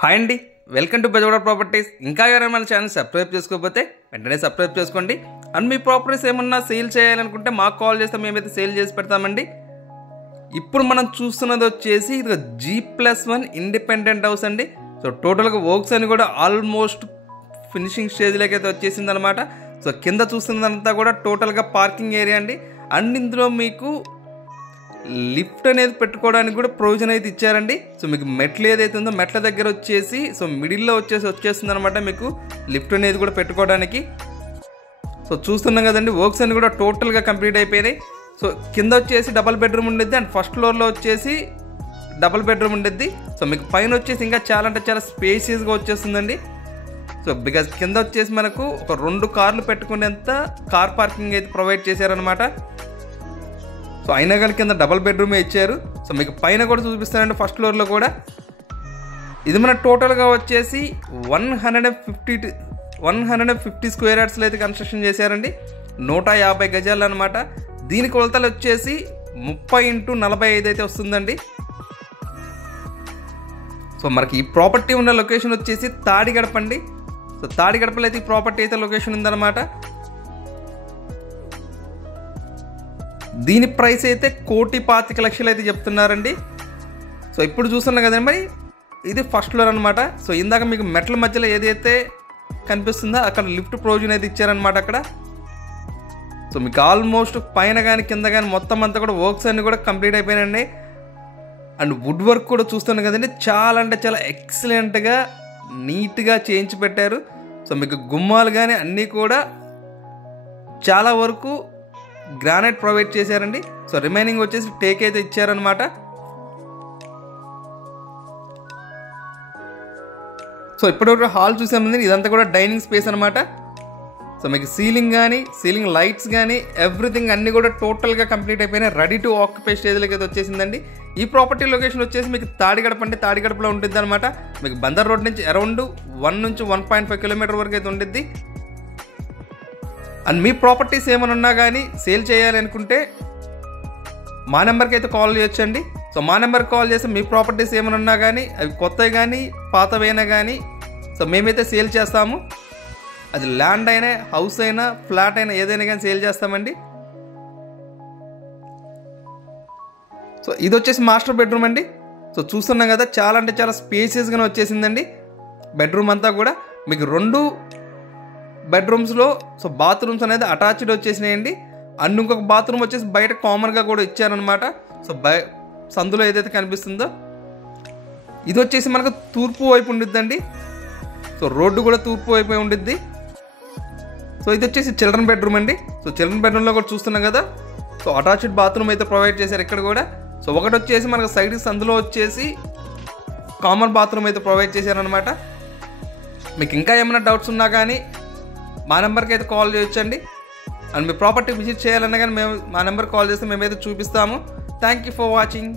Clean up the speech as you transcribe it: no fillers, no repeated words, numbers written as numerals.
Hi అండి, welcome to Bezawada properties. ఇంకా ఎవరైనా మన ఛానల్ సబ్స్క్రైబ్ చేసుకోకపోతే వెంటనే సబ్స్క్రైబ్ చేసుకోండి. అండ్ మీ ప్రాపర్టీస్ ఏమన్నా సేల్ చేయాలనుకుంటే మాకు కాల్ చేస్తే మేమైతే సేల్ చేసి పెడతామండి. ఇప్పుడు మనం చూస్తున్నది వచ్చేసి ఇది G+1 ఇండిపెండెంట్ హౌస్ అండి. సో టోటల్గా వర్క్స్ అని కూడా ఆల్మోస్ట్ ఫినిషింగ్ స్టేజ్లోకి అయితే వచ్చేసింది అనమాట. సో కింద చూస్తున్నదంతా కూడా టోటల్గా పార్కింగ్ ఏరియా అండి. అండ్ ఇందులో మీకు లిఫ్ట్ అనేది పెట్టుకోవడానికి కూడా ప్రొవిజన్ అయితే ఇచ్చారండి. సో మీకు మెట్లు ఏదైతే ఉందో మెట్ల దగ్గర వచ్చేసి సో మిడిల్లో వచ్చేస్తుంది అనమాట మీకు లిఫ్ట్ అనేది కూడా పెట్టుకోవడానికి. సో చూస్తున్నాం కదండి, వర్క్స్ అన్ని కూడా టోటల్గా కంప్లీట్ అయిపోయినాయి. సో కింద వచ్చేసి డబల్ బెడ్రూమ్ ఉండేది అండ్ ఫస్ట్ ఫ్లోర్లో వచ్చేసి డబల్ బెడ్రూమ్ ఉండేది. సో మీకు పైన వచ్చేసి ఇంకా చాలా అంటే చాలా స్పేసియస్గా వచ్చేస్తుందండి. సో బికాజ్ కింద వచ్చేసి మనకు ఒక 2 కార్లు పెట్టుకునేంత కార్ పార్కింగ్ అయితే ప్రొవైడ్ చేశారనమాట. సో అయినా కానీ కింద డబల్ బెడ్రూమే ఇచ్చారు. సో మీకు పైన కూడా చూపిస్తానండి, ఫస్ట్ ఫ్లోర్లో కూడా ఇది మన టోటల్గా వచ్చేసి 150 స్క్వేర్ యార్డ్స్లో అయితే కన్స్ట్రక్షన్ చేశారండి. 150 గజాలు అనమాట. దీని కొలతలు వచ్చేసి 30x45 అయితే వస్తుందండి. సో మనకి ఈ ప్రాపర్టీ ఉన్న లొకేషన్ వచ్చేసి తాడిగడప అండి. సో తాడిగడపలో అయితే ఈ ప్రాపర్టీ అయితే లొకేషన్ ఉందన్నమాట. దీని ప్రైస్ అయితే 1,25,00,000 అయితే చెప్తున్నారండి. సో ఇప్పుడు చూస్తున్నాం కదండి, మరి ఇది ఫస్ట్ ఫ్లోర్ అనమాట. సో ఇందాక మీకు మెట్ల మధ్యలో ఏదైతే కనిపిస్తుందో అక్కడ లిఫ్ట్ ప్రొవిజన్ అయితే ఇచ్చారనమాట అక్కడ. సో మీకు ఆల్మోస్ట్ పైన కానీ కింద కానీ మొత్తం అంతా కూడా వర్క్స్ అన్నీ కూడా కంప్లీట్ అయిపోయినాయండి. అండ్ వుడ్ వర్క్ కూడా చూస్తున్నాం కదండి, చాలా అంటే చాలా ఎక్సలెంట్గా నీట్గా చేయించి పెట్టారు. సో మీకు గుమ్మాలు కానీ అన్నీ కూడా చాలా వరకు గ్రానైట్ ప్రొవైడ్ చేశారండి. సో రిమైనింగ్ వచ్చేసి టేక్ అయితే ఇచ్చారనమాట. సో ఇప్పటివరకు హాల్ చూసామండి, ఇదంతా కూడా డైనింగ్ స్పేస్ అనమాట. సో మీకు సీలింగ్ కానీ సీలింగ్ లైట్స్ కానీ ఎవ్రీథింగ్ అన్నీ కూడా టోటల్గా కంప్లీట్ అయిపోయినాయి. రెడీ టు ఆక్యుపై స్టేజ్లోకి అయితే వచ్చేసిందండి. ఈ ప్రాపర్టీ లొకేషన్ వచ్చేసి మీకు తాడిగడప అంటే తాడిగడపలో ఉంటుంది అనమాట. మీకు బందర్ రోడ్ నుంచి అరౌండ్ 1 నుంచి 1.5 కిలోమీటర్ వరకు అయితే ఉంటుంది. అండ్ మీ ప్రాపర్టీస్ ఏమైనా ఉన్నా కానీ సేల్ చేయాలి అనుకుంటే మా నెంబర్కి అయితే కాల్ చేయొచ్చండి. సో మా నెంబర్కి కాల్ చేస్తే మీ ప్రాపర్టీస్ ఏమైనా ఉన్నా కానీ అవి కొత్తవి కానీ పాతవైనా కానీ సో మేమైతే సేల్ చేస్తాము. అది ల్యాండ్ అయినా హౌస్ అయినా ఫ్లాట్ అయినా ఏదైనా కానీ సేల్ చేస్తామండి. సో ఇది వచ్చేసి మాస్టర్ బెడ్రూమ్ అండి. సో చూస్తున్నాం కదా, చాలా అంటే చాలా స్పేసియస్గానే వచ్చేసిందండి బెడ్రూమ్ అంతా కూడా. మీకు 2 బెడ్రూమ్స్లో సో బాత్రూమ్స్ అనేది అటాచ్డ్ వచ్చేసినాయండి. అండ్ ఇంకొక బాత్రూమ్ వచ్చేసి బయట కామన్గా కూడా ఇచ్చారనమాట. సో సందులో ఏదైతే కనిపిస్తుందో ఇది వచ్చేసి మనకు తూర్పు వైపు ఉండిద్దండి. సో రోడ్డు కూడా తూర్పు వైపు ఉండిద్ది. సో ఇది వచ్చేసి చిల్డ్రన్ బెడ్రూమ్ అండి. సో చిల్డ్రన్ బెడ్రూమ్లో కూడా చూస్తున్నాం కదా, సో అటాచ్డ్ బాత్రూమ్ అయితే ప్రొవైడ్ చేశారు ఇక్కడ కూడా. సో ఒకటి వచ్చేసి మనకు సైడ్కి సందులో వచ్చేసి కామన్ బాత్రూమ్ అయితే ప్రొవైడ్ చేశారనమాట. మీకు ఇంకా ఏమైనా డౌట్స్ ఉన్నా కానీ మా నెంబర్కి అయితే కాల్ చేయొచ్చండి. అండ్ మీ ప్రాపర్టీ విజిట్ చేయాలన్నా కానీ మా నెంబర్కి కాల్ చేస్తే మేమైతే చూపిస్తాము. Thank you for watching.